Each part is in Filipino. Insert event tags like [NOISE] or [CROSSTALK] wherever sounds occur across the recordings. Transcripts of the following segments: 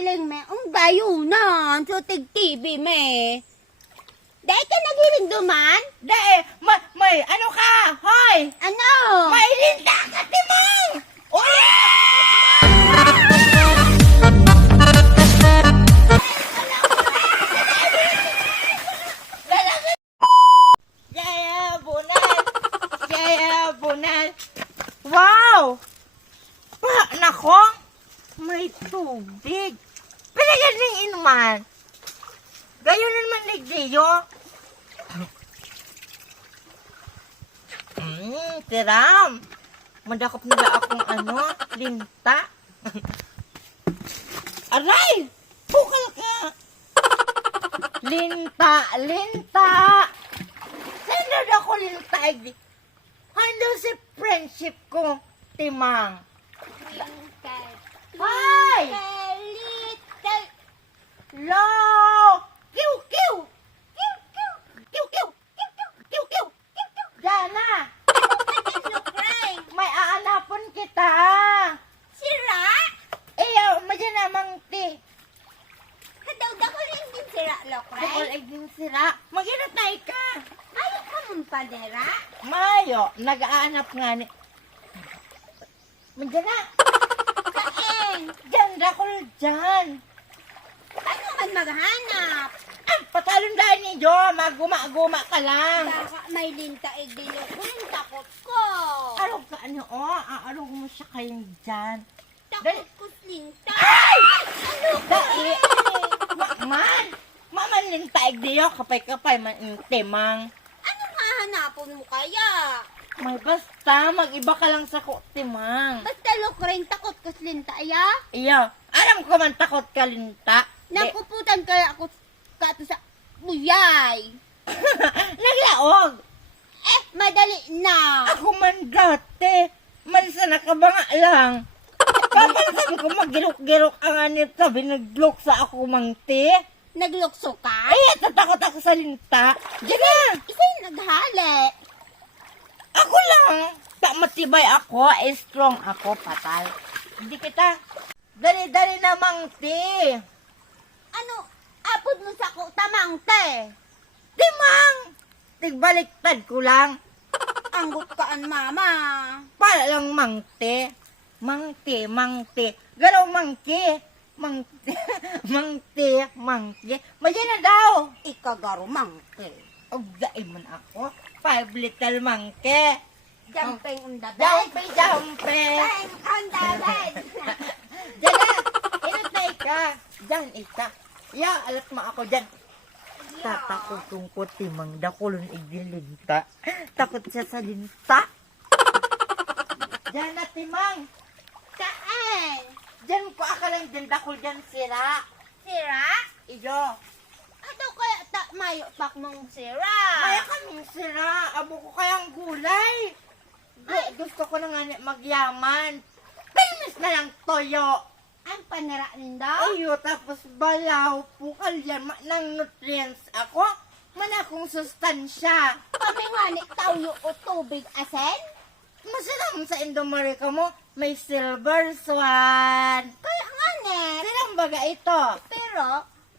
Ilang me, ang bayo na, tig TV me. Dahil ka nagiling duman? Dahil, may, may, ano ka? Hoy! Ano? May linda ka, Timong! Uy! Jaya Bunal! Jaya Bunal! Wow! Pa, nako! May tubig! Ng inuman! Gayon naman ni Gio! Hmm, tiram! Madakop nila akong ano, linta. Aray! Bukal ka! Linta! Linta! Sino na ako linta? Ano si friendship ko, Timang? Hi! Little. Lo! Kiw, kiw! Kiw, kiw! Kiw, kiw! Kiw, kiw! Kiw, kiw! Kiw, kiw! Jana! Crying. [LAUGHS] May aanapon kita! Sira? Eh, madyan namang ti. Kadaw da ko rin din sira, Lokray. ay din sira. Maginatay ka. Ayaw ka mong padera? Mayo, nag-aanap nga ni... Madyan na. Kaeng. Dyan, dakol dyan. Man maghanap? Ah, patalon dahil ni Jo. Maguma-guma ka lang. Baka may linta ko rin takot ko. Araw ka ano, oh. Aaraw mo siya kayong dyan. Takot ko linta. Ay! Ano ka Dali. eh? Man! Mamanling taig diyo, kapay-kapay man yung timang. Ano hahanapon mo kaya? May basta, mag-iba ka lang sa ko, timang. Basta Lokray, takot ko sa linta, ya? Iyo, alam ko man takot ka linta. Napuputan kaya ako kato sa buyay. [LAUGHS] Naglaog. Eh, madali na. Ako man dati. Malisa na ka ba nga lang? Papansin ko magirok-girok ang anit sabi naglok sa ako mang te. Naglukso ka? Ay, tatakot ako sa linta. Diyan na. Isa'y naghali. Ako lang. Ta matibay ako, eh, strong ako, patay. Hindi kita. Dali-dali na mang te. Ano, apod mo sa ko, tamang te. Timang! Tigbaliktad ko lang. Anggot ka an mama. Para lang mangte. Mangte, mangte. Galaw mangke. Mangte, [LAUGHS] mangte, mangke. Madyan na daw. Ikagaro mangke. Ugdain man ako. Five little mangke. Jumping on the bed. Jampe, jampe. Bang on the bed. [LAUGHS] Diyan na. Inatay ka. Diyan, isa. Ya, alat mo ako dyan. Tatakot tungkot timang dakulon igilinta. Takot siya sa linta. Diyan na, timang. Saan? Diyan ko akalang dyan dakol dyan sira. Sira? Iyo. Ato kaya ta mayo pak mong sira. Kaya kaming sira. Abo ko kayang gulay. Gu- gusto ko na nga magyaman. Famous na lang toyo. Ang panira nindo? Ayo, tapos balaw. Pukal yan. Ma- ng nutrients ako. Man akong sustansya. Kami nga ni tawyo o tubig asen? Masalam sa Indomarica mo, may silver swan. Kaya nga ne. Silang baga ito? Pero,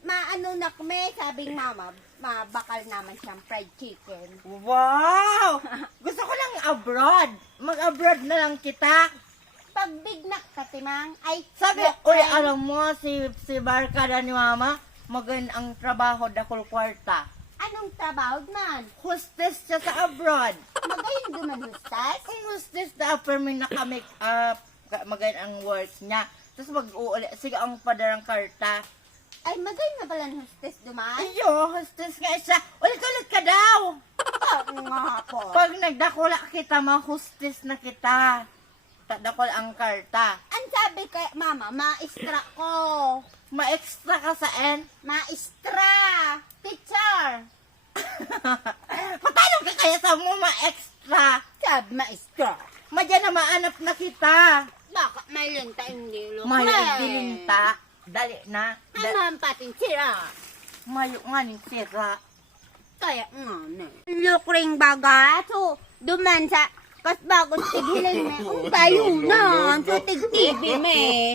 maano na kami, sabing mama, mabakal naman siyang fried chicken. Wow! Gusto ko lang abroad. Mag-abroad na lang kita. Pag bignak ka, Timang, ay... Sabi, uy, alam mo, si, si Barkada ni Mama, magan ang trabaho dakol kwarta. Anong trabaho man? Hostess siya sa abroad. Magayon duman hustas? Kung hostess na upper may naka-make up, magayon ang words niya. Tapos mag-uuli, sige ang padarang karta. Ay, magayon na pala ng hustes duman? Ayo, hostess nga siya. Ulit-ulit ka daw. Oo nga po. Pag nagdakula kita, ma-hostess na kita. Tadakol ang karta. Ang sabi kay mama, maestra ko. Ma-extra ka sa N. Maestra! Teacher! [LAUGHS] Patalong ka kaya sa mo ma-extra. Sabi, maestra. Madyan na maanap na kita. Baka may linta hindi lo. Mayo dilinta. Dali na. Ano ang pating sira? mayo nga ni sira. Kaya nga ne. Lukring baga. So, duman sa Kas bagong tigilan me. Ang tayo na. Ang so tig TV me.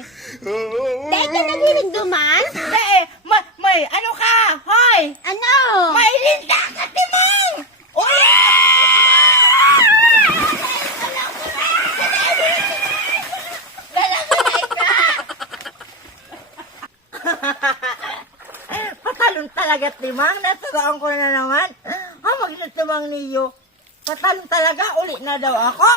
Dahil ka nagiling duman? Eh, may, may, ano ka? Hoy! Ano? May linda ka, Timong! Uy! Patalon talaga, Timang. Nasaraan ko na naman. Ha, magnatumang niyo. Patalon talaga, uli na daw ako.